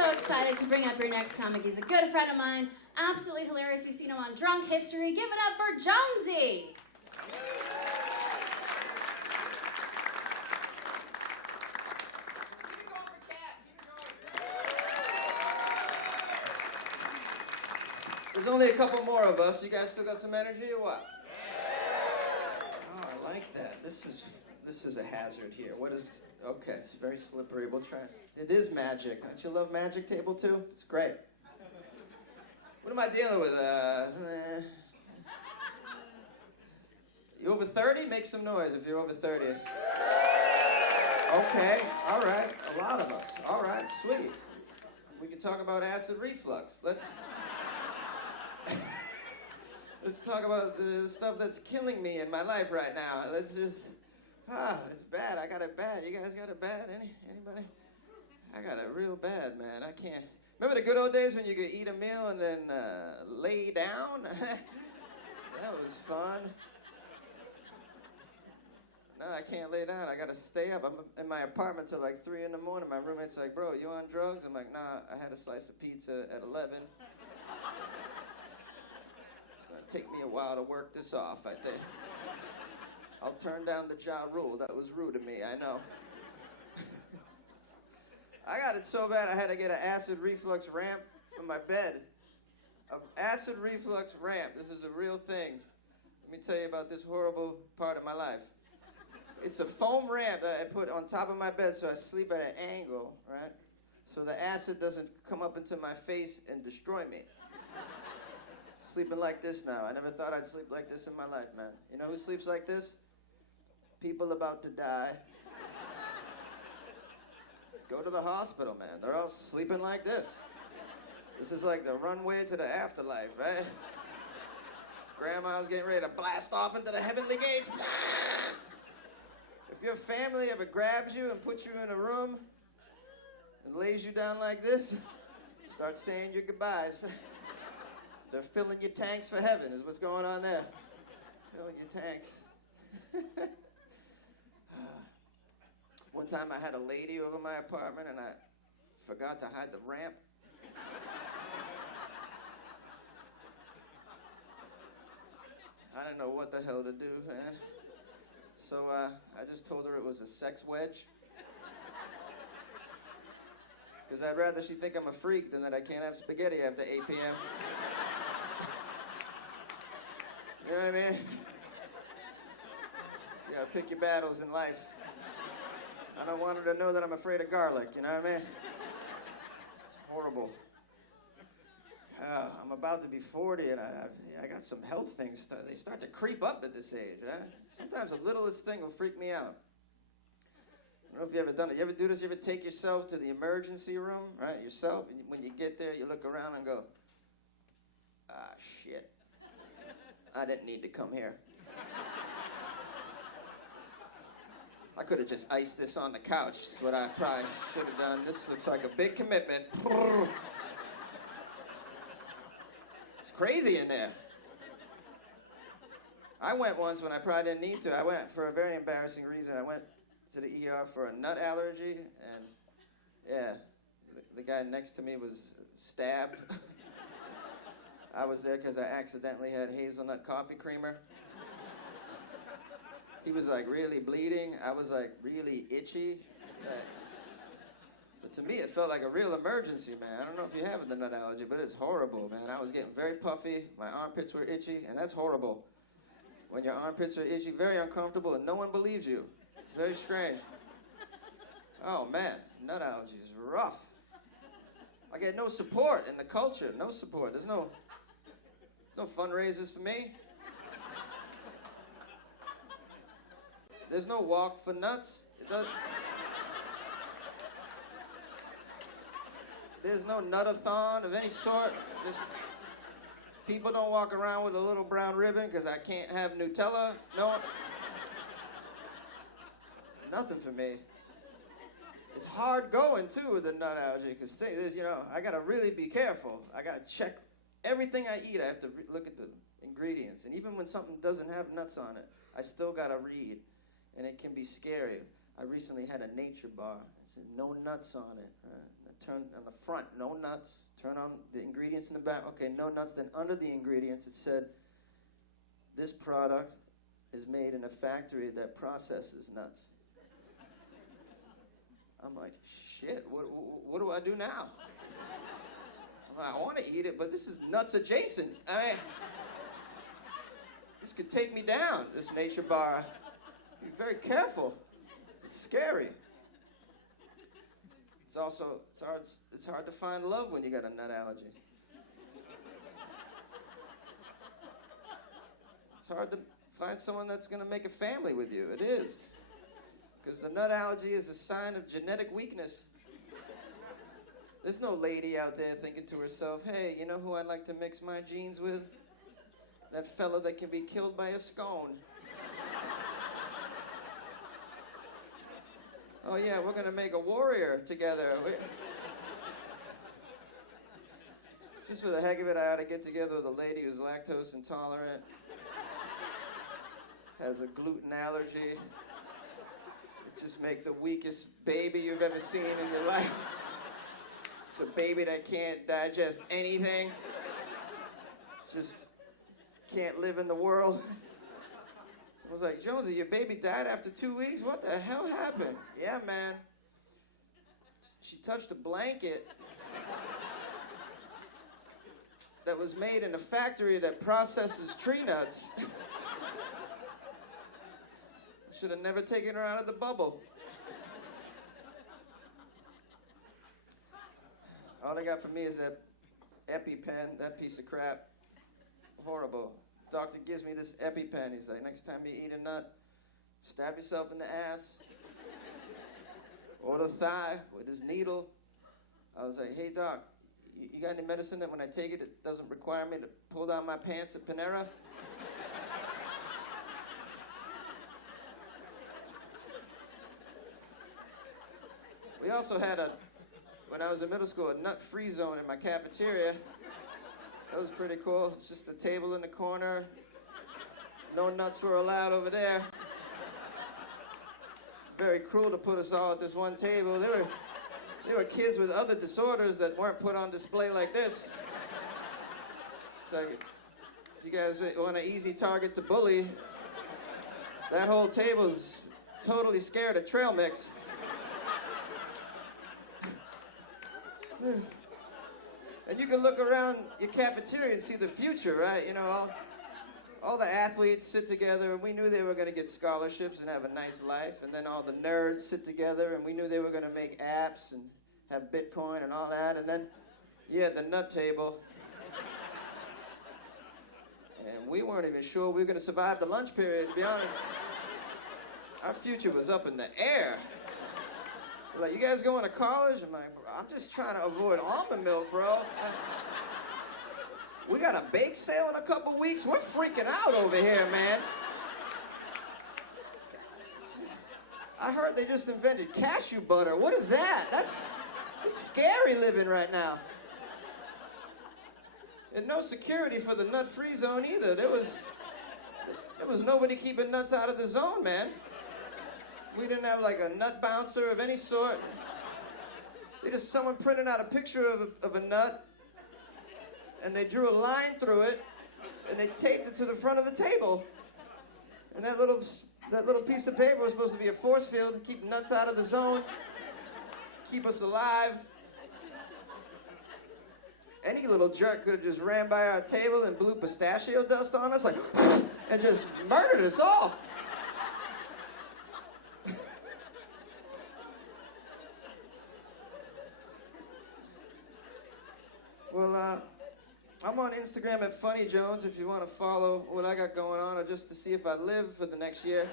so excited to bring up your next comic. He's a good friend of mine, absolutely hilarious. You've seen him on Drunk History. Give it up for Jonesy. There's only a couple more of us. You guys still got some energy or what? Oh, I like that. This is a hazard here. What is... Okay, it's very slippery. We'll try. It is magic. Don't you love magic table too? It's great. What am I dealing with? You over 30? Make some noise if you're over 30. Okay, all right. A lot of us. All right, sweet. We can talk about acid reflux. Let's talk about the stuff that's killing me in my life right now. Let's just... it's bad. I got it bad. You guys got it bad? Anybody? I got it real bad, man. I can't... Remember the good old days when you could eat a meal and then lay down? That was fun. No, I can't lay down. I got to stay up. I'm in my apartment till like 3 in the morning. My roommate's like, bro, you on drugs? I'm like, nah, I had a slice of pizza at 11. It's going to take me a while to work this off, I think. I'll turn down the Ja Rule. That was rude of me, I know. I got it so bad I had to get an acid reflux ramp for my bed. An acid reflux ramp. This is a real thing. Let me tell you about this horrible part of my life. It's a foam ramp that I put on top of my bed so I sleep at an angle, right? So the acid doesn't come up into my face and destroy me. Sleeping like this now. I never thought I'd sleep like this in my life, man. You know who sleeps like this? People about to die. Go to the hospital, man. They're all sleeping like this. This is like the runway to the afterlife, right? Grandma's getting ready to blast off into the heavenly gates. If your family ever grabs you and puts you in a room and lays you down like this, start saying your goodbyes. They're filling your tanks for heaven is what's going on there. Filling your tanks. One time I had a lady over my apartment and I forgot to hide the ramp. I didn't know what the hell to do, man. So I just told her it was a sex wedge. Because I'd rather she think I'm a freak than that I can't have spaghetti after 8 p.m. You know what I mean? You gotta pick your battles in life. I don't want her to know that I'm afraid of garlic, you know what I mean? It's horrible. I'm about to be 40 and I got some health things. They start to creep up at this age, right? Sometimes the littlest thing will freak me out. I don't know if you've ever done it. You ever do this? You ever take yourself to the emergency room, right? Yourself, and when you get there, you look around and go, ah, shit. I didn't need to come here. I could have just iced this on the couch. That's what I probably should have done. This looks like a big commitment. It's crazy in there. I went once when I probably didn't need to. I went for a very embarrassing reason. I went to the ER for a nut allergy, and yeah, the guy next to me was stabbed. I was there because I accidentally had hazelnut coffee creamer. He was like really bleeding. I was like really itchy. But to me, it felt like a real emergency, man. I don't know if you have the nut allergy, but it's horrible, man. I was getting very puffy. My armpits were itchy, and that's horrible. When your armpits are itchy, very uncomfortable, and no one believes you. It's very strange. Oh, man, nut allergy is rough. I get no support in the culture, no support. There's no fundraisers for me. There's no walk for nuts. There's no nutathon of any sort. People don't walk around with a little brown ribbon because I can't have Nutella. No. Nothing for me. It's hard going, too, with the nut allergy because, you know, I got to really be careful. I got to check everything I eat. I have to look at the ingredients. And even when something doesn't have nuts on it, I still got to read. And it can be scary. I recently had a nature bar. It said no nuts on it. turn on the front, no nuts. Turn on the ingredients in the back. Okay, no nuts. Then under the ingredients, it said, this product is made in a factory that processes nuts. I'm like, shit, what do I do now? I'm like, I want to eat it, but this is nuts adjacent. I mean, this could take me down, this nature bar. Be very careful. It's scary. It's also, it's hard to find love when you got a nut allergy. It's hard to find someone that's going to make a family with you. It is. Because the nut allergy is a sign of genetic weakness. There's no lady out there thinking to herself, hey, you know who I'd like to mix my genes with? That fella that can be killed by a scone. Oh yeah, we're gonna make a warrior together. Just for the heck of it, I ought to get together with a lady who's lactose intolerant, has a gluten allergy. Just make the weakest baby you've ever seen in your life. It's a baby that can't digest anything. Just can't live in the world. I was like, Jonesy, your baby died after 2 weeks? What the hell happened? Yeah, man. She touched a blanket that was made in a factory that processes tree nuts. Should have never taken her out of the bubble. All they got for me is that EpiPen, that piece of crap. Horrible. Doctor gives me this EpiPen. He's like, next time you eat a nut, stab yourself in the ass or the thigh with his needle. I was like, hey, doc, you got any medicine that when I take it, it doesn't require me to pull down my pants at Panera? We also had when I was in middle school, a nut-free zone in my cafeteria. That was pretty cool. It's just a table in the corner. No nuts were allowed over there. Very cruel to put us all at this one table. There were kids with other disorders that weren't put on display like this. So you guys want an easy target to bully. That whole table's totally scared of trail mix. And you can look around your cafeteria and see the future, right? You know, all the athletes sit together, and we knew they were going to get scholarships and have a nice life. And then all the nerds sit together, and we knew they were going to make apps and have Bitcoin and all that. And then you had the nut table. And we weren't even sure we were going to survive the lunch period, to be honest. Our future was up in the air. They're like, you guys going to college? I'm like, I'm just trying to avoid almond milk, bro. We got a bake sale in a couple weeks. We're freaking out over here, man. I heard they just invented cashew butter. What is that? It's scary living right now. And no security for the nut-free zone either. There was nobody keeping nuts out of the zone, man. We didn't have like a nut bouncer of any sort. Someone printed out a picture of a nut, and they drew a line through it, and they taped it to the front of the table. And that little piece of paper was supposed to be a force field to keep nuts out of the zone, keep us alive. Any little jerk could have just ran by our table and blew pistachio dust on us, like, and just murdered us all. Well, I'm on Instagram at Funny Jones if you want to follow what I got going on, or just to see if I live for the next year.